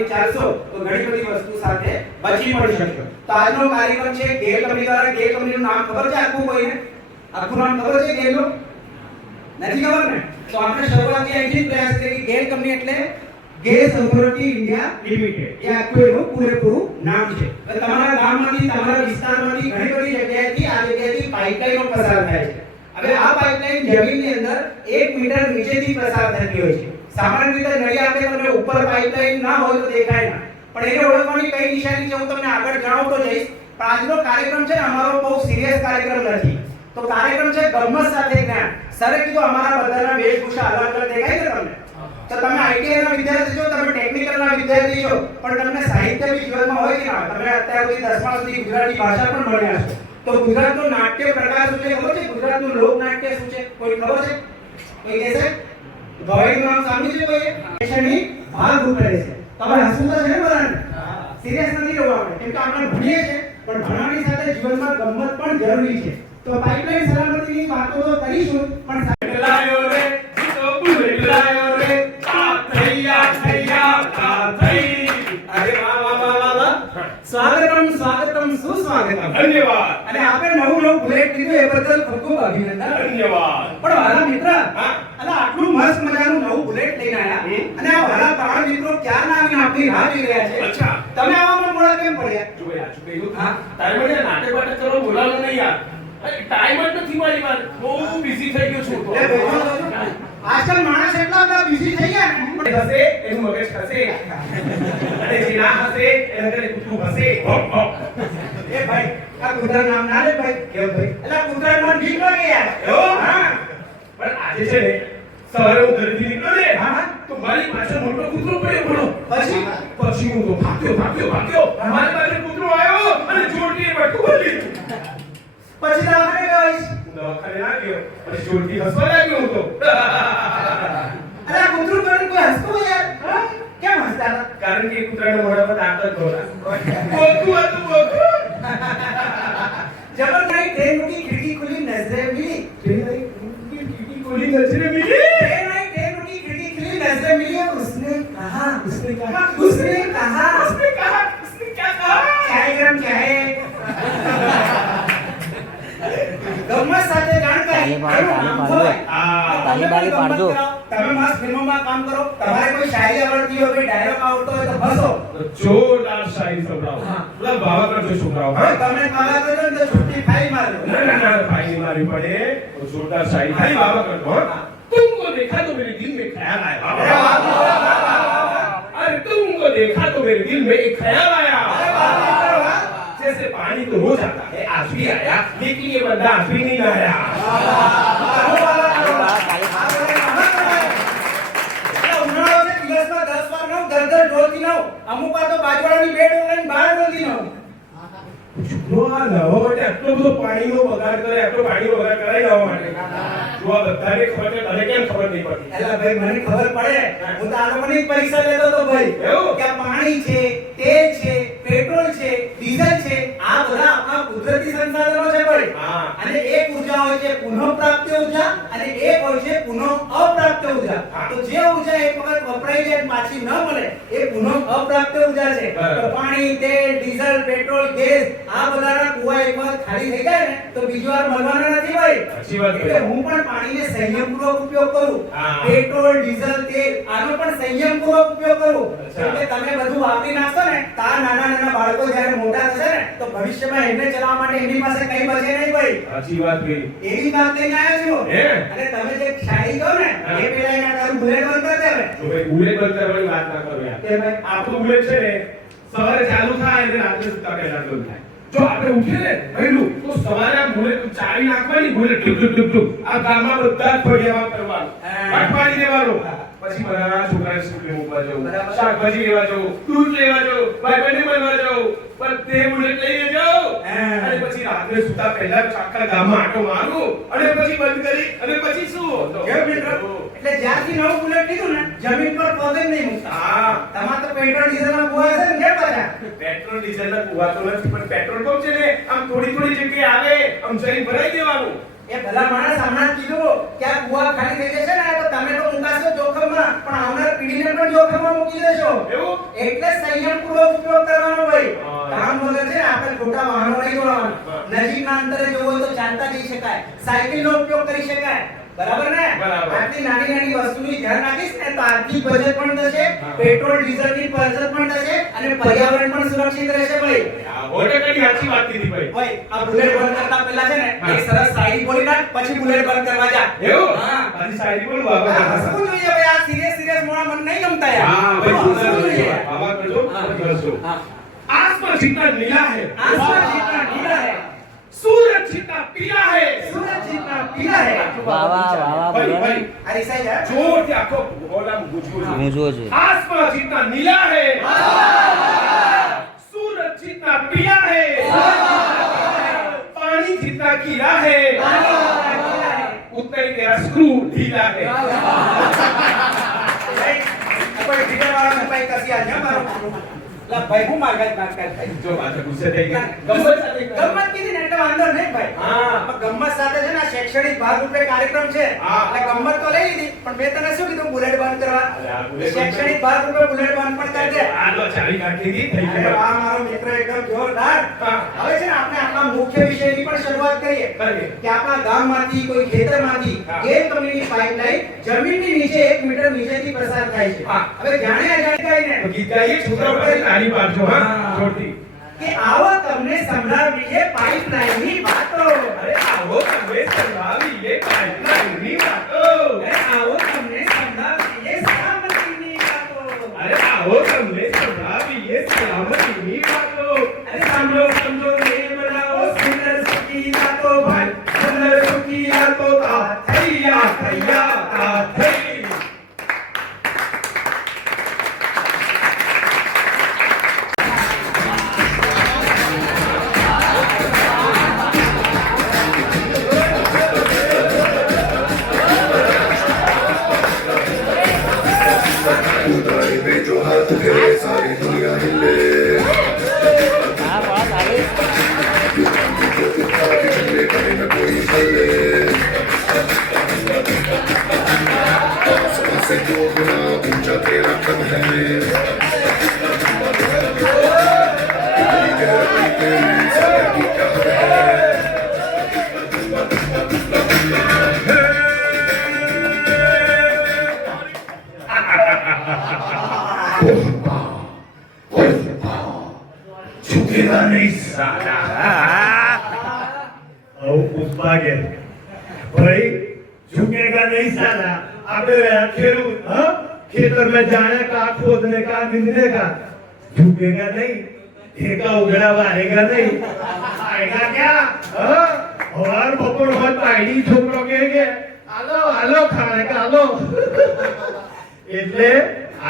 ગાડી ચાલશો તો ઘણી બધી વસ્તુ સાથે બચી પણ શકશો. તો આજનો કાર્યક્રમ છે ગેલ કંપની દ્વારા. ગેલ કંપનીનું નામ ખબર છે આખું કોઈને? આખું નામ ખબર છે ગેલનું? નથી ખબર ને? તો આપણે શરૂઆતથી અહીંથી પ્રયાસ કરીએ કે ગેલ કંપની એટલે ગેસ ઓથોરિટી ઇન્ડિયા લિમિટેડ. એ આખું એનું પૂરેપૂરું નામ છે. તમારા ગામમાંથી, તમારા વિસ્તારમાંથી ઘણી બધી જગ્યાએથી આ જગ્યાએથી પાઇપલાઇનો પસાર થાય છે. હવે આ પાઇપલાઇન જમીનની અંદર 1 મીટર નીચેથી પસાર થતી હોય છે. સામાન્ય રીતે નળી આપણે તમને ઉપર પાઇપલાઇન ના હોય તો દેખાય ના, પણ એને ઓળખવાની કઈ નિશાની છે હું તમને આગળ જણાવતો જઈશ. પણ આજનો કાર્યક્રમ છે ને અમારો બહુ સિરિયસ કાર્યક્રમ નથી. તો કાર્યક્રમ છે ગમ્મત સાથે જ્ઞાન. સરે કીધું અમારા બધાના વેશભૂષા અલગ અલગ દેખાય છે તમને. તો તમે આઈટીઆઈ ના વિદ્યાર્થી છો, તમે ટેકનિકલ ના વિદ્યાર્થી છો, પણ તમને સાહિત્ય બી જીવનમાં હોય કે ના? તમે અત્યાર સુધી 10મા સુધી ગુજરાતી ભાષા પણ ભણ્યા છો. તો ગુજરાતનો નાટ્ય પ્રકાર શું છે ખબર છે? ગુજરાતનું લોકનાટ્ય શું છે કોઈ ખબર છે? કોઈ કહેશે? ભવાઈનું નામ સાંભળ્યું છે કોઈએ? શૈક્ષણિક ભાગ ઉપરે છે. તમે હસવું તો છે ને બધાને? સિરિયસ નથી રહેવું આપણે, કેમ કે આપણે ભણીએ છીએ, પણ ભણવાની સાથે જીવનમાં ગમ્મત પણ જરૂરી છે. તો પાઇપલાઇન સલામતીની વાતો તો કરીશું, પણ લાયો રે તો લાયો રે અરે વાહ વાહ વાહ વાહ. સ્વાગતમ સ્વાગતમ સુસ્વાગતમ. ધન્યવાદ. અને આપણે નવું બુલેટ લીધું એ બદલ ખૂબ ખૂબ અભિનંદન. ધન્યવાદ. પણ વાલા મિત્ર, અલા આટલું મસ્ત મજાનું નવું બુલેટ લઈને આયા અને આ વાલા ત્રણ મિત્રો ક્યાં આવીને આપણી રાહ જોઈ રહ્યા છે. અચ્છા, તમે આવામાં મોડા કેમ પડ્યા? જો યાર શું કહ્યું? હા, તારે મને નાટક બાટક કરવા બોલાવલો નહીં યાર. ટાઈમ જ નથી મારી પાસે. બહુ બિઝી થઈ ગયો છું. આજકાલ માણસ એટલા બધા બિઝી થઈ ગયા ને, હસે એનું મગજ હસે અને જે ના હસે એના ઘરે કૂતરું હસે. એ ભાઈ આ કૂતરા નામ ના લે ભાઈ. કેવું ભાઈ? અલા કૂતરા મન બીક લાગે યાર. એવું? હા, પણ આજે છે ને સવારે હું ઘરેથી નીકળ્યો ને, હા, તો મારી પાછળ મોટો કૂતરો પડ્યો બોલો. પછી હું તો ભાગ્યો. મારી પાસે કૂતરો આવ્યો અને જોરથી બટકું ભરી લીધું. પછી દવાખાને ગયો. દવાખાને ના ગયો અને જોરથી હસવા લાગ્યો હું તો. અલા કૂતરું પણ કોઈ હસતો યાર. હા? કેમ હસતા હતા? કારણ કે કૂતરાના મોઢા પર દાંત જ નહોતા. બોકું હતું, બોકું. जबरदस्ती ट्रेन रुकी, खिड़की खुली, नजरें मिली. खिड़की खोली, नजरें मिली. ट्रेन आई, ट्रेन रुकी, खिड़की खुली, नजरें मिली. उसने कहा क्या कहा? चाय गरम चाय. ગમ્મત સાથે જાણકારી. તાલી પાડજો. તમે મસ્ત ફિલ્મોમાં કામ કરો, તમારે કોઈ શાયરી આવડતી હોય, કોઈ ડાયલોગ આવડતો હોય તો બસો. જોરદાર શાયરી સંભળાવો. પેલા બાવા કરજો છોકરાઓ. હવે તમે કાલા કરજો ને તો છૂટી ફાઈ મારો. ના ભાઈ મારી પડે તો જોરદાર શાયરી ખાલી બાવા કરજો. तुमको देखा तो मेरे दिल में ख्याल आया. अरे तुमको देखा तो मेरे दिल में एक ख्याल आया. जैसे पानी तो हो जाता है, आज भी आया, लेकिन ये बंदा आज भी नहीं आया. ઉનાળો છે, દિવસમાં 10 વાર નવ, 10 ડોલથી નવ. અમુક વાર તો બાજુવાળાની બેડ ઓનલાઈન 12 ડોલથી નવ. જો આ નવા માટે આટલો બધો પાણીનો બગાડ કરે, આટલો પાણીનો બગાડ કરાય નવા માટે. જો આ બધાને ખબર છે, તને કેમ ખબર નહીં પડતી? એલા ભાઈ મને ખબર પડે. હું તો આ લોકોની પરીક્ષા લેતો તો ભાઈ. એવું? કે આ પાણી છે, તેલ છે, પેટ્રોલ છે, ડીઝલ છે, આ બધા આપણા કુદરતી સંસાધનો છે ભાઈ. હા. અને એક ઉર્જા હોય છે પુનઃપ્રાપ્ય ઉર્જા અને એક હોય છે પુનઃ અપ્રાપ્ય ઉર્જા. હા. તો જે ઉર્જા એક વખત વપરાઈ જાય પાછી ન મળે એ પુનઃ અપ્રાપ્ય ઉર્જા છે. બરાબર. તો પાણી, તેલ, ડીઝલ, પેટ્રોલ, ગેસ આ બધાના કુવા એક વખત ખાલી થઈ જાય ને તો બીજી વાર મળવાના નથી ભાઈ. સાચી વાત એટલે છે. હું પણ પાણીને સંયમપૂર્વક ઉપયોગ કરું. હા. પેટ્રોલ, ડીઝલ, તેલ આનો પણ સંયમપૂર્વક ઉપયોગ કરું. અચ્છા. એટલે તમે બધું વાપરી નાખશો ને તો આ નાના બાળકો જ્યારે મોટા થશે ને તો ભવિષ્યમાં એમને ચલાવવા માટે એમની પાસે કંઈ બચે નહીં ભાઈ. સાચી વાત કહી. એવી વાત લઈને આવ્યો છું. હે? અને તમે જે શાયરી કહો ને હા. એ પેલા એના તારું બુલેટ બંધ કરી દે હવે. જો ભાઈ બુલેટ બંધ કરવાની વાત ના કરો યાર. કે ભાઈ આપણું બુલેટ છે ને સવારે ચાલુ થાય અને રાત્રે સુતા પહેલા બંધ થાય. જો આપણે ઉઠીએ ને પહેલું તો સવારે આ બુલેટ ચાવી નાખવાની, બુલેટ ટુક ટુક ટુક ટુક આ ગામમાં બધા જ ફળિયામાં કરવાનું, હા. પાણી દેવાનું. હા. પછી મારા છોકરાને સ્કૂલે મૂકવા જવું, બરાબર. શાકભાજી લેવા જવું, દૂધ લેવા જવું, ભાઈબંધને મળવા જવું, બધે બુલેટ લઈને જાઉં. હા. અને પછી રાત્રે સુતા પહેલા આખા ગામમાં આટો મારું અને પછી બંધ કરી અને પછી શું કેવું મિત્ર? એટલે જ્યારથી નવું બુલેટ લીધું ને જમીન પર પગ જ નહીં મૂકતા. હા. તમારે તો પેટ્રોલ ડીઝલના કુવા છે ને કેમ પાછા? પેટ્રોલ ડીઝલના કુવા તો નથી, પણ પેટ્રોલ પંપ છે ને આમ થોડી જગ્યાએ આવે, આમ જઈને ભરાઈ દેવાનું. એ ભલા માણસ હમણાં કીધું કે આ કુવા ખાલી થઈ જશે ને તો તમે તો મુકાશો જોખમમાં, પણ આવનાર પેઢીને પણ પણ જોખમમાં મૂકી દેશો. એવું? એટલે સંયમપૂર્વક ઉપયોગ કરવાનો ભાઈ. હા. કામ વગર છે ને આપણે ખોટા વાહનો નહીં દોડાવવાના. નજીકના અંતરે જવું હોય તો ચાલતા જઈ શકાય, સાયકલનો ઉપયોગ કરી શકાય. બરાબર ને? બરાબર. આટલી નાની નાની વસ્તુની ધ્યાન રાખીશ ને તો આર્થિક બચત પણ થશે, હા. પેટ્રોલ ડીઝલની બચત પણ થશે અને પર્યાવરણ પણ સુરક્ષિત રહેશે ભાઈ. આ 100% સાચી વાત કીધી ભાઈ. ભાઈ આ બુલેટ બંધ કરતા પહેલા છે ને હા. એક સરસ શાયરી બોલી નાખ, પછી બુલેટ બંધ કરવા જા. એવું? હા. આજી શાયરી બોલ બાબા. આ હસવું જોઈએ ભાઈ, આ સિરિયસ મોડા મન નહીં ગમતા યાર. હા ભાઈ, હસવું સુંદર જોઈએ. બાબા કરજો, હા. કરજો. હા. आसमान जितना नीला है, आसमान जितना नीला है, सूरज जितना पीला है. सूरज जितना पीला है. વાહ વાહ વાહ વાહ ભાઈ, બોલો ભાઈ, આ રિસાઈ જાય. જોરથી આખો બોલામ ગુજવું છે. હું જોઉં છું आसमान जितना नीला है, सूरज जितना पीला है, पानी जितना गीला है, उतना ही तेरा स्क्रू ढीला है. ભાઈ ડીજે વાળાને ભાઈ કસી આ ન મારો. લા ભાઈ હું માર્ગા ભાઈ. જો પાછા ગુસ્સે થઈ ગયા. ગમ્મત સાથે ગમ્મત કીધી ને એટલે વાંધો નહીં ભાઈ. હા. પણ ગમ્મત સાથે છે ને આ શૈક્ષણિક ભાગરૂપે કાર્યક્રમ છે. હા. એટલે ગમ્મત તો લઈ લીધી પણ મેં તને શું કીધું બુલેટ બંધ કરવા. અરે આ બુલેટ બંધ શૈક્ષણિક ભાગરૂપે બુલેટ બંધ પણ કરી દે. આ લો ચાવી નાખી દી, થઈ અરે ગયું. વાહ મારો મિત્ર એકદમ જોરદાર. હા. હવે છે ને આપણે આપણા મુખ્ય વિષયની પણ શરૂઆત કરીએ. કરીએ. કે આપણા ગામમાંથી કોઈ ખેતરમાંથી હા. ગેસ કંપનીની પાઇપલાઇન જમીનની નીચે 1 મીટર નીચેથી પસાર થાય છે. હા. હવે જાણે અજાણ્યાને તો ગીત ગાઈએ, છોકરા પાસે તાળી પાડજો, હા? હા. જોરથી. કે આવો તમને સંભળાવીએ પાઇપલાઇનની વાતો. અરે આવો તમે સંભળાવીએ પાઇપલાઇનની વાતો. અરે આવો તમને સંભળાવીએ સલામતીની વાતો. અરે આવો તમને સંભળાવીએ સલામતીની વાતો. અરે સાંભળો સાંભળો રે બનાવો સુંદર સુખી વાતો ભાઈ. સુંદર સુખી વાતો તા થૈયા થૈયા તા થઈ. उदाई में जो हाथ फेरे सारी दुनिया हिले હા બસ આવી जो कुत्ता भी हिले करे न कोई हल्ले आसमां से 2 गुना ऊंचा तेरा कद है इतनी गहराई तेरी सागर की क्या हद है झुकेगा नहीं साला. આવું પુષ્પા કે ભાઈ झुकेगा नहीं साला આપણે રહ્યા ખેડૂત હા ખેતર में जाने का खोदने का निंदने का झुकेगा नहीं ठेका उगड़ा मारेगा नहीं आएगा क्या हाँ और बपोर बहुत पाइडी छोकरो के હાલો હાલો ખાણે का હાલો એટલે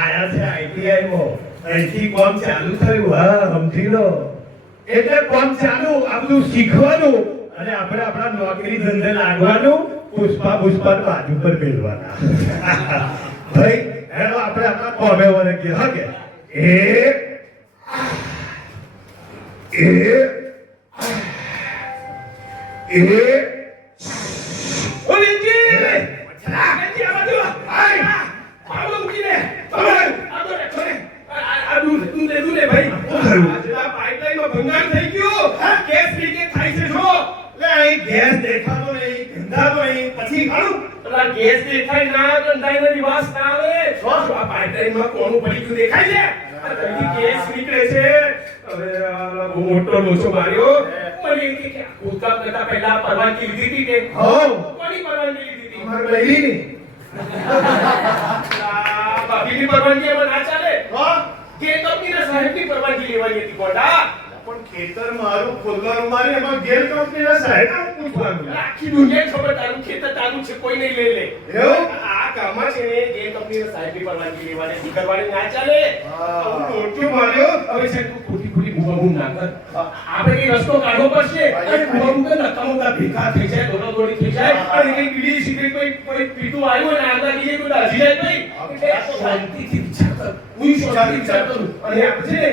આયા છે આઈટીઆઈ માં અહીંથી કામ ચાલુ થયું હા સમજી લો એટલે કામ ચાલુ આ બધું શીખવાનું અને આપણે આપણા નોકરી ધંધે લાગવાનું પુષ્પા બાજુ પર મેળવાના ભાઈ હેલો આપણે આપણા કોમે વરે કે હકે ઓ બેનજી! બેનજી, આ બાજુ! આય! આવો ઉઠીને! તમે! આ તો રેખો ને! આ દૂધ લે ભાઈ! આજના પાઇપલાઇનમાં ભંગાર થઈ ગયો! ગેસ લીકેજ થાય છે જો! લે અહીં ગેસ દેખાતો નહીં ગંધાતો નહીં પછી ખાણું પેલા ગેસ દેખાય ના ગંધાઈને નિવાસ ના આવે આ પાઇપલાઇનમાં કોનું પડી ગયું દેખાય છે આ તઈથી ગેસ નીકળે છે હવે આ બહુ મોટો લોચો માર્યો મને એમ કે ભૂતકાળ કરતા પહેલા પરવાનગી લીધી હતી કે હો કોની પરવાનગી લીધી હતી અમાર લઈ ની ભાભીની પરવાનગી એમાં ના ચાલે કે કંપનીના સાહેબની પરવાનગી લેવાની હતી કોટા પણ ખેતર મારું ખોલવાનું મારી એમાં ગેર કંપનીના સાહેબ પૂછવાનું આખી દુનિયા ખબર તારું ખેતર તારું છે કોઈ નહીં લઈ લે એવું? આ કામમાં છે ને જે કંપનીના સાહેબની પરવાનગી લેવાની હતી કરવાની ના ચાલે હા. મોટો માર્યો હવે છે તું ખોટી ખોટી બૂમાબૂમ ના કર આપણે કઈ રસ્તો કાઢવો પડશે અને બૂમાબૂમ કર નકામોટા ભેગા થઈ જાય દોડાદોડી થઈ જાય અને કઈ બીડી સિગરેટ કોઈ પીતું આવ્યું અને આગળ બીજે કોઈ દાઝી જાય ભાઈ એટલે શાંતિથી વિચાર કર હું શાંતિથી વિચાર કરું અને આપણે છે ને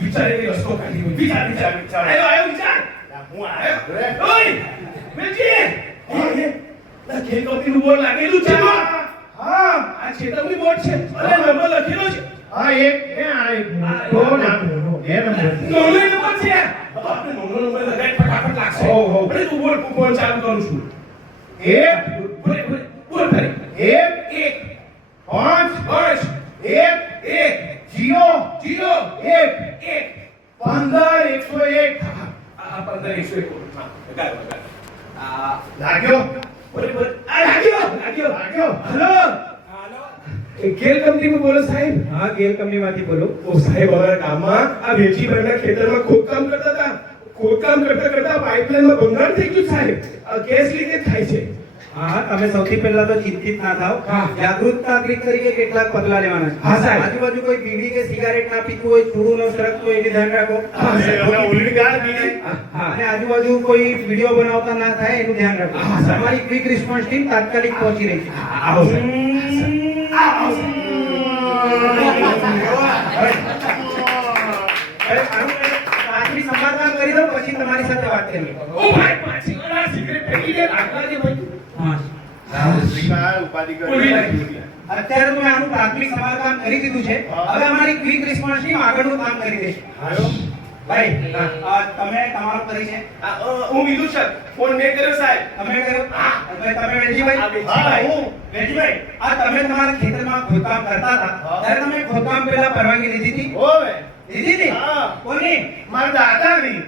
વિચારેલી રસ્તો કાઢી હોય વિચાર આવ્યો વિચાર હું આવ્યો ઓય બેજી ના ખેલ કંપનીનું બોર્ડ લાગેલું છે હા આ ચેતવણી બોર્ડ છે અને નંબર લખેલો એક આ એક તો નામ બે નંબર નોનો નંબર છે આપણે નોનો નંબર લગાય ફટાફટ લાગશે હો, હો. અરે તું બોલ ચાલુ કરું છું એક બોલ ફરી એક એક પાંચ પાંચ એક એક જીરો જીરો એક એક 15 101 આ 15 101 હા લગાડ લાગ્યો બોલ આ લાગ્યો લાગ્યો હેલો ગેલ કંપનીમાં બોલો સાહેબ હા ગેલ કંપનીમાંથી બોલો ઓ સાહેબ અમારા ગામમાં આ વેચીભાઈના ખેતરમાં ખોદકામ કરતા હતા ખોદકામ કરતા પાઇપલાઇનમાં ભંગાણ થઈ ગયું સાહેબ આ ગેસ લીકેજ થાય છે હા તમે સૌથી પહેલા તો ચિંતિત ના થાઓ હા. જાગૃત નાગરિક તરીકે કેટલાક પગલા લેવાના છે હા, સાહેબ. આજુબાજુ કોઈ બીડી કે સિગારેટ ના પીતું હોય ચૂડું ન સળગતું હોય એની ધ્યાન રાખો હા, સાહેબ. હવે ઓલરેડી ગાળ બીજી હા અને આજુબાજુ કોઈ વિડીયો બનાવતા ના થાય એનું ધ્યાન રાખો હા, સાહેબ. તમારી ક્વિક રિસ્પોન્સ ટીમ તાત્કાલિક પહોંચી રહી છે આવો સાહેબ હવે આટલી સમાધાન કરી દો પછી તમારી સાથે વાત કરીએ ઓ ભાઈ પાછી ઓલા સિગરેટ ફેંકી દે લાગલા દે ભાઈ ઉપાધિ ઉલવી લાગી. અત્યારે તો મેં આનું પ્રાથમિક સમાધાન કરી દીધું છે હવે અમારી ક્વિક રિસ્પોન્સ ટીમ આગળનું કામ કરી દેશે ભાઈ તમે તમારો પરિચય હું વિદુષક ફોન મેં કર્યો સાહેબ તમે કર્યો તમે વેજીભાઈ હા, હું. વેજીભાઈ તમે તમારા ખેતરમાં ખોદકામ કરતા હતા ત્યારે તમે ખોદકામ પહેલા પરવાનગી લીધી હતી ઓવે લીધી હતી હા. કોની મારા દાદાની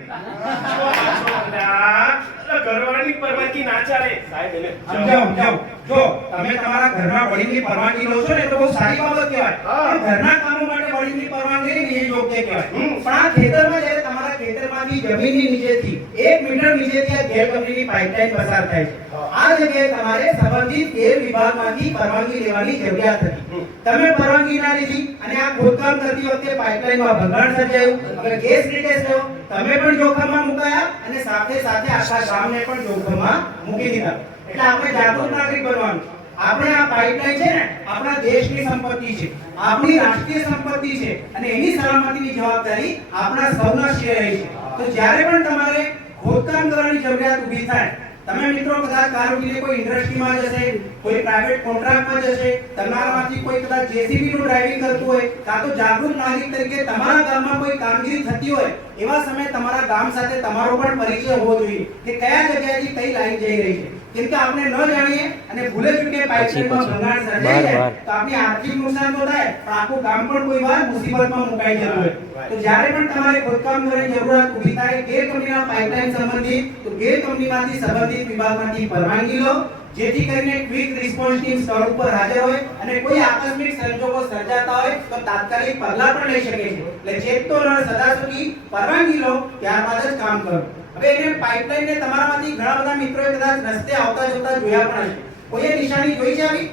ઘરવાળાની પરવાનગી ના ચાલે સાહેબ એને સમજાવો જો તમે તમારા ઘરના વડીલની પરવાનગી લો છો ને તો બહુ સારી બાબત કહેવાય હા. પણ ઘરના કામો માટે વડીલની પરવાનગી લેવી એ યોગ્ય કહેવાય પણ આ ખેતરમાં જ્યારે તમારા ખેતરમાંથી જમીનની નીચેથી 1 મીટર નીચેથી આ ગેર કંપનીની પાઇપલાઇન પસાર થાય છે આ જગ્યાએ તમારે સંબંધિત ગેર વિભાગમાંથી પરવાનગી લેવાની જરૂરિયાત હતી તમે પરવાનગી ના લીધી અને આ ખોદકામ કરતી વખતે પાઇપલાઇનમાં ભંગાણ સર્જાયું અને ગેસ લીકેજ થયો તમે પણ જોખમમાં મુકાયા અને સાથે સાથે આખા ગામને પણ જોખમમાં મૂકી દીધા એટલે આપણે જાગૃત નાગરિક બનવાનું છે. આપણે આ પાઇપલાઇન છે ને આપણા દેશની સંપત્તિ છે આપણી રાષ્ટ્રીય સંપત્તિ છે અને એની સલામતીની જવાબદારી આપણા સૌના શિરે રહી છે તો જ્યારે પણ તમારે ખોદકામ કરવાની જરૂરિયાત ઊભી થાય તમે મિત્રો કદાચ કાર ઉઠીને કોઈ ઇન્ડસ્ટ્રીમાં જશે કોઈ પ્રાઇવેટ કોન્ટ્રાક્ટમાં જશે તમારામાંથી કોઈ કદાચ જેસીબી નું ડ્રાઇવિંગ કરતું હોય કાં તો જાગૃત નાગરિક તરીકે તમારા ગામમાં કોઈ કામગીરી થતી હોય એવા સમયે તમારા ગામ સાથે તમારો પણ પરિચય હોવો જોઈએ કે કયા જગ્યાએથી કઈ લાઈન જઈ રહી છે કેમ કે આપણે ન જાણીએ અને ભૂલે ચૂકે પાઇપલાઇનમાં ભંગાણ સર્જાઈ જાય તો આપણી આર્થિક નુકસાન તો થાય પણ આખું ગામ પણ કોઈ વાર મુસીબતમાં મુકાઈ જતું હોય તો જ્યારે પણ તમારે ખોદકામ કરવાની જરૂરિયાત ઊભી થાય ગેર કંપનીના પાઇપલાઇન સંબંધિત તો ગેર કંપનીમાંથી સંબંધિત વિભાગમાંથી પરવાનગી લો જેથી કરીને ક્વિક રિસ્પોન્સ ટીમ સ્થળ ઉપર હાજર હોય અને કોઈ આકસ્મિક સંજોગો સર્જાતા હોય તો તાત્કાલિક પગલાં પણ લઈ શકે છે એટલે ચેતતો નળ સદા સુધી પરવાનગી લો ત્યારબાદ જ કામ કરો હવે એને પાઇપલાઇન ને તમારામાંથી ઘણા બધા મિત્રોએ કદાચ રસ્તે આવતા જતા જોયા પણ હશે કોઈએ નિશાની જોઈ છે આવી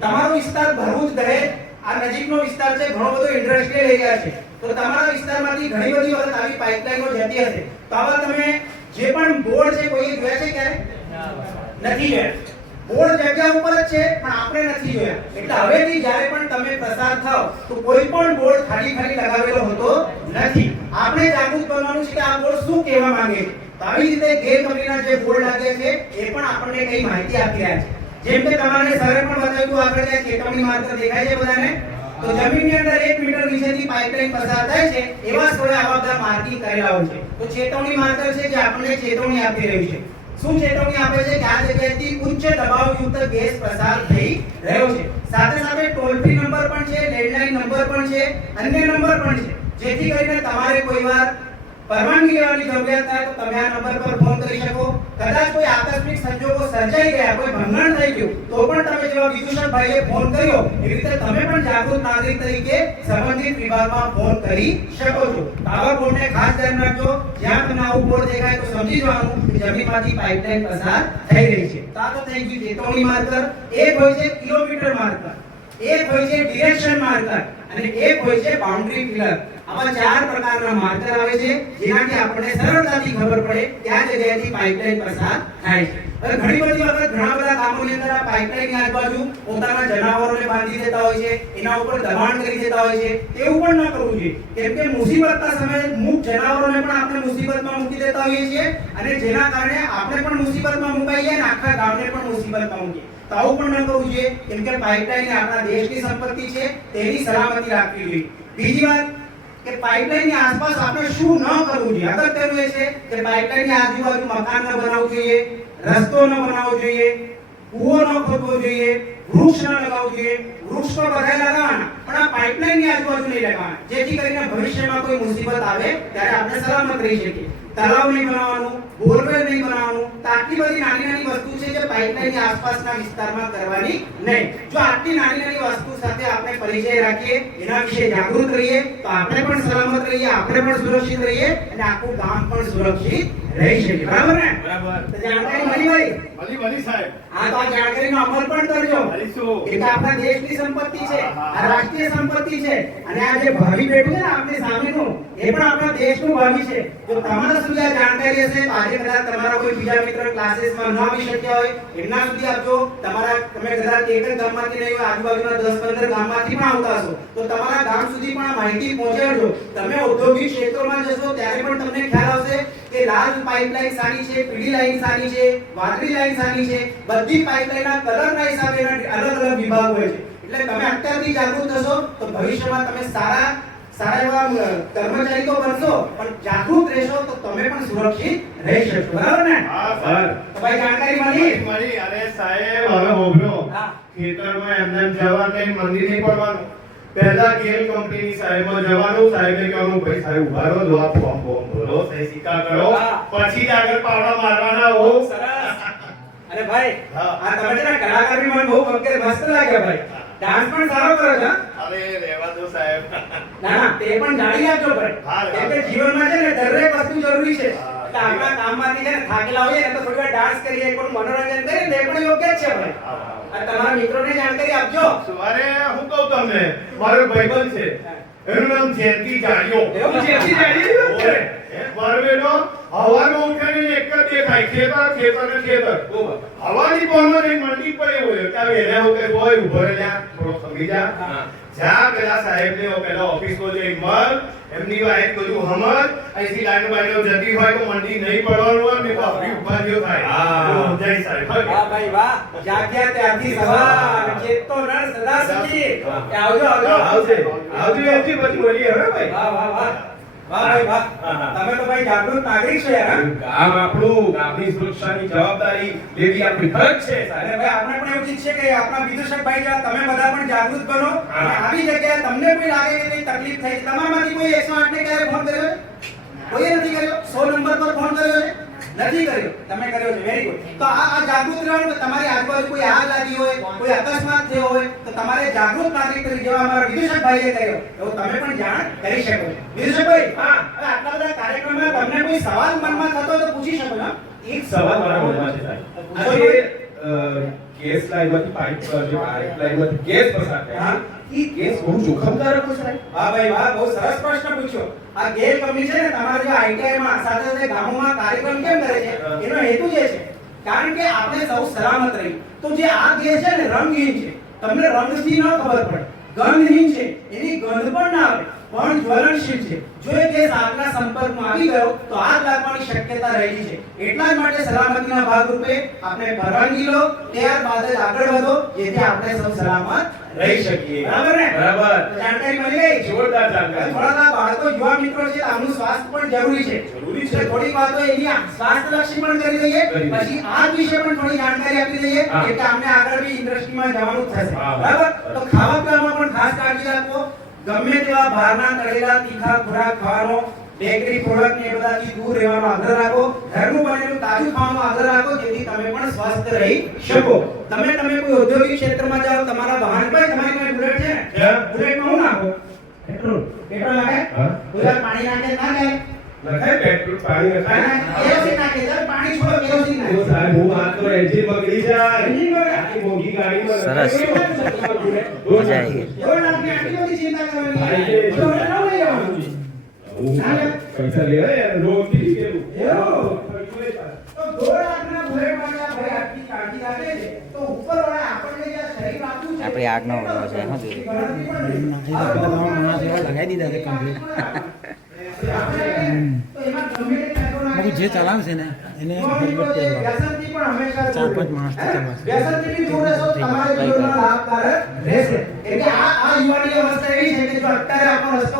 તમારો વિસ્તાર ભરૂચ દહેજ આ નજીકનો વિસ્તાર છે ઘણો બધો ઇન્ડસ્ટ્રીયલ એરિયા છે તો તમારા વિસ્તારમાંથી ઘણી બધી વખત આવી પાઇપલાઇનો જતી હશે તો આવા તમે જે પણ બોર્ડ છે કોઈએ જોયા છે ક્યારે નથી જોયા બોર્ડ જગ્યા ઉપર જ છે પણ આપણે નથી જોયા એટલે હવેથી જ્યારે પણ તમે પસાર થાઓ તો કોઈ પણ બોર્ડ ખાલી લગાવેલો હોતો નથી આપણે જાગૃત બનવાનું છે કે આ બોર્ડ શું કહેવા માંગે છે તો આવી રીતે ગેર કંપનીના જે બોર્ડ લાગે છે એ પણ આપણને કઈ માહિતી આપી રહ્યા છે જેમ કે તમારે સરે પણ બતાવ્યું આગળ ત્યાં ચેતવણી માર્કર દેખાય છે બધાને તો જમીનની અંદર 1 મીટર નીચેથી પાઇપલાઇન પસાર થાય છે એવા સ્થળે આવા બધા માર્કિંગ કરેલા હોય છે તો ચેતવણી માર્કર છે જે આપણને ચેતવણી આપી રહ્યું છે શું ચેતવણી આપે છે કે આ જગ્યાએથી ઉચ્ચ દબાવયુક્ત ગેસ પસાર થઈ રહ્યો છે સાથે સાથે ટોલ ફ્રી નંબર પણ છે લેન્ડલાઇન નંબર પણ છે અન્ય નંબર પણ છે જેથી કરીને તમારે કોઈવાર પરવાનગી લેવાની જરૂરિયાત થાય તો તમે આ નંબર પર ફોન કરી શકો કદાચ કોઈ આકસ્મિક સંજોગો સર્જાઈ ગયા કોઈ ભંગાણ થઈ ગયું તો પણ તમે જેવા વિદુષક ભાઈએ ફોન કર્યો એવી રીતે તમે પણ જાગૃત નાગરિક તરીકે સંબંધિત વિભાગમાં ફોન કરી શકો છો આવા બોર્ડને ખાસ ધ્યાન રાખજો જ્યાં તમને આવું બોર્ડ દેખાય તો સમજી જવાનું કે જમીનમાંથી પાઇપલાઇન પસાર થઈ રહી છે તો આ તો થઈ ગયું ચેતવણી માર્કર એક હોય છે કિલોમીટર માર્કર એક હોય છે ડિરેક્શન માર્કર અને એક હોય છે બાઉન્ડ્રી ફિલર આવા 4 પ્રકારના માર્કર આવે છે જેનાથી આપણને સરળતાથી ખબર પડે કે આ જગ્યાએથી પાઇપલાઇન પસાર થાય છે હવે ઘણી બધી વખત ઘણા બધા કામોની અંદર આ પાઇપલાઇનની આજુબાજુ પોતાના જનાવરોને બાંધી દેતા હોય છે એના ઉપર દબાણ કરી દેતા હોય છે એવું પણ ન કરવું જોઈએ કેમ કે મુસીબતના સમયે મૂક જનાવરોને પણ આપણે મુસીબતમાં મૂકી દેતા હોઈએ છીએ અને જેના કારણે આપણે પણ મુસીબતમાં મુકાઈએ અને આખા ગામને પણ મુસીબતમાં મૂકીએ તો આવું પણ ન કરવું જોઈએ, કેમ કે પાઇપલાઇન આપણા દેશની સંપત્તિ છે, તેની સલામતી રાખવી જોઈએ. બીજી વાત કે પાઇપલાઇનની આસપાસ આપણે શું ન કરવું જોઈએ. અગત્યનું એ છે કે પાઇપલાઇનની આજુબાજુ મકાન ન બનાવવું જોઈએ, રસ્તો ન બનાવવો જોઈએ, કૂવો ન ખોદવો જોઈએ, વૃક્ષ ન લગાવવું જોઈએ. વૃક્ષ તો બધા લગાવવાના, પણ આ પાઇપલાઇનની આજુબાજુ નહીં લગાવવાના, જેથી કરીને ભવિષ્યમાં કોઈ મુસીબત આવે ત્યારે આપણે સલામત રહી શકીએ. તળાવ નહીં બનાવવાનું, બોરવેલ નહીં બનાવવાનું. તો આટલી બધી નાની નાની વસ્તુ છે જે પાઇપલાઇનની આસપાસના વિસ્તારમાં કરવાની નહીં. જો આટલી નાની નાની વસ્તુ સાથે આપણે પરિચય રાખીએ, એના વિશે જાગૃત રહીએ, તો આપણે પણ સલામત રહીએ, આપણે પણ સુરક્ષિત રહીએ અને આખું ગામ પણ સુરક્ષિત રહી શકે. બરાબર ને? બરાબર. તો જાણકારી મળી ભાઈ? મળી સાહેબ. આ તો આ જાણકારીનો અમલ પણ કરજો. કરીશું. એટલે આપણા દેશની સંપત્તિ છે, આ રાષ્ટ્રીય સંપત્તિ છે, અને આ જે ભાવિ બેઠું છે ને આપણી સામેનું, એ પણ આપણા દેશનું ભાવિ છે. જો તમારા સુધી આ જાણકારી હશે તો આજે કદાચ તમારા કોઈ બીજા મિત્ર ક્લાસીસમાં ન આવી શક્યા હોય, એમના સુધી આપજો. તમે કદાચ એક જ ગામમાંથી નહીં હોય, આજુબાજુના 10-15 ગામમાંથી પણ આવતા હશો, તો તમારા ગામ સુધી પણ આ માહિતી પહોંચાડજો. તમે ઔદ્યોગિક ક્ષેત્રોમાં જશો ત્યારે પણ તમને ખ્યાલ આવશે કે લાલ પાઇપલાઇન સાની છે, પીળી લાઈન સાની છે, વાદળી લાઈન સાની છે. બધી પાઇપલાઇનના કલરના હિસાબે અલગ અલગ વિભાગ હોય છે. એટલે તમે અત્યારથી જાગૃત થશો તો ભવિષ્યમાં તમે સારા એવા કર્મચારી તો બનશો, પણ જાગૃત રહેશો તો તમે પણ સુરક્ષિત રહી શકશો. બરાબર ને? હા સર. તો ભાઈ જાણકારી મળી? મળી. અરે સાહેબ હવે હોભળો. હા. ખેતરમાં એમને એમ જવાનું નહીં, મંદિર નહીં પડવાનું. પહેલા ગેલ કંપનીની સાહેબમાં જવાનું, સાહેબને કહેવાનું ભાઈ સાહેબ ઉભા રહો, જો આ ફોર્મ ભરો, સહી સિક્કા કરો, હા. પછી જ આગળ પાવડા મારવાના હો. સરસ. અને ભાઈ હા. આ તમે છે ને કલાકાર બી મને બહુ વખતે મસ્ત લાગ્યા ભાઈ. ડાન્સ પણ સારો કરો છો. અરે રહેવા દો સાહેબ. ના તે પણ જાણી આપજો ભાઈ. હા, કેમ કે જીવનમાં છે ને દરેક વસ્તુ જરૂરી છે. હા, એટલે આપણા કામમાંથી છે ને થાકેલા હોઈએ ને તો થોડી વાર ડાન્સ કરીએ, પણ મનોરંજન કરીએ ને એ પણ યોગ્ય જ છે ભાઈ. આ તમારા મિત્રોને જાણકારી આપજો. અરે હું કહું તમને, મારો ભાઈબંધ છે, એનું નામ જયંતી જાડિયો. એવું જયંતી જાડિયો? ઓય, મારો બેટો હવામાં ઉઠાઈને એક જ દેખાય, ખેતર ને ખેતર. હવાની પોરમાં જઈને મંડી પડે હોય કે હવે એને હું કઈ હોય ઉભો રહે, જા થોડો સમજી જા. જા પેલા સાહેબને પેલા ઓફિસમાં જઈને મળ, એમની વાઈફ બધું સમજ, અહીંથી લાઈનો બાઈનો જતી હોય તો મંડી નહીં પડવાનું હોય ને બાપરી ઉભા જેવો થાય. એવું સમજાય સાહેબ. વાહ ભાઈ વાહ. જાગ્યા ત્યાંથી સવાર, ચેતો નર સદા સુખી. આવજો આવજે પછી મળીએ હવે ભાઈ. વાહ વાહ વાહ. વાહ ભાઈ વાહ. તમે તો ભાઈ જાગૃત નાગરિક છો યાર. ગામ આપણું, ગામની સુરક્ષાની જવાબદારી લેવી આપણી ફરજ છે અને સાહેબ. ભાઈ આપણે પણ એવું છે કે આપણા વિદુષકભાઈ જેવા તમે બધા પણ જાગૃત બનો. અને આવી જગ્યાએ તમને કોઈ લાગે કે કઈ તકલીફ થઈ, તમારામાંથી કોઈ 108 ને ક્યારે ફોન કર્યો છે? કોઈએ નથી કર્યો? 100 નંબર પર ફોન કર્યો છે? નથી કર્યો. તમે કર્યો છે, વેરી ગુડ. તો આ જાગૃત રહેવાનું. કે તમારી આજુબાજુ કોઈ આગ લાગી હોય, કોઈ અકસ્માત થયો હોય, તો તમારે જાગૃત નાગરિક તરીકે જેવા અમારા વિદુષકભાઈએ કર્યો એવું તમે પણ જાણ કરી શકો છો. વિદુષકભાઈ, હા, હવે આટલા બધા કાર્યક્રમમાં તમને કોઈ સવાલ મનમાં થતો હોય તો પૂછી શકો છો. એક સવાલ મારા મનમાં છે સાહેબ. આજે ગેસ લાઈનમાંથી પાઇપલાઈનમાંથી ગેસ પસાર થાય. હા. એ ગેસ બહુ જોખમદાયક હોય સાહેબ. વાહ ભાઈ વાહ, બહુ સરસ પ્રશ્ન પૂછ્યો. આ ગેલ કંપની છે ને તમારા જે આઈટીઆઈ માં સાથે સાથે ગામોમાં કાર્યક્રમ કેમ કરે છે, એનો હેતુ જે છે કારણ કે આપણે સૌ સલામત રહી. તો જે આ ગેસ છે ને રંગહીન છે, તમને રંગથી ન ખબર પડે, ગંધહીન છે, એની ગંધ પણ ના આવે, પણ જ્વલનશીલ છે. જો એ ગેસ આગના સંપર્કમાં આવી ગયો તો આગ લાગવાની શક્યતા રહેલી છે. એટલા જ માટે સલામતીના ભાગરૂપે આપણે પરવાનગી લો, ત્યારબાદ જ આગળ વધો, જેથી આપણે સૌ સલામત રહી શકીએ. બરાબર ને? બરાબર. તો જાણકારી મળી ગઈ? જોરદાર જાણકારી. થોડા બાળકો યુવા મિત્રો છે, આમનું સ્વાસ્થ્ય પણ જરૂરી છે. જરૂરી છે. થોડી વાતો એની સ્વાસ્થ્યલક્ષી પણ કરી દઈએ, કરી દઈએ. પછી આ વિશે પણ થોડી જાણકારી આપી દઈએ, હા. એટલે અમને આગળ બી ઇન્ડસ્ટ્રીમાં જવાનું થશે. હા. બરાબર? તો ખાવા પીવામાં પણ ખાસ કાળજી રાખો. ગમે તેવા બહારના તળેલા તીખા ખોરાક ખાવાનો, બેકરી પ્રોડક્ટ ને એ બધાથી દૂર રહેવાનો આગ્રહ રાખો. ઘરનું બનેલું તાજું ખાવાનો આગ્રહ રાખો, જેથી તમે પણ સ્વસ્થ રહી શકો. તમે કોઈ ઔદ્યોગિક ક્ષેત્રમાં જાઓ, તમારા વાહન પર તમારી પાસે બુલેટ છે ને, બુલેટમાં હું નાખો? પેટ્રોલ નાખે? હા. બુલેટ પાણી નાખે ના નાખે? નખાય પેટ્રોલ પાણી નખાય. કેરોસીન નાખે. ચાલ પાણી છોડો, કેરોસીન નાખે. ઓ સાહેબ હું વાત તો એન્જિન બગડી જાય. એન્જિન બગડે? આટલી મોંઘી ગાડીમાં સરસ. નખાય. મજા આવી ગઈ. કોઈ નાખી આટલી બધી ચિંતા કરવાની હા, નહીં. એ- બુલેટ ન લઈ જવાનું. હું પૈસા લેવા યાર રોજથી કેવું. એવું? તો 2 લાખના બુલેટ માટે આ ભાઈ આટલી કાળજી રાખે છે, તો ઉપરવાળા આપણને જે આ શરીર આપ્યું છે, આપણી આગનો ઓળો છે, હા ગણતરી દીદી. પણ આપણે તો એમાં ગમે તે ફાયદો ના બાબુ જે ચલાવશે ને એને હેલ્મેટ પહેરવાનું. વ્યસનથી પણ હંમેશા 4-5 માણસથી ચલાવશે. વ્યસનથી બી દૂર રહેશો, તમારા જીવનમાં લાભકારક રહેશે. એટલે આ યુવાની અવસ્થા એવી છે કે જો અત્યારે આપણો રસ્તો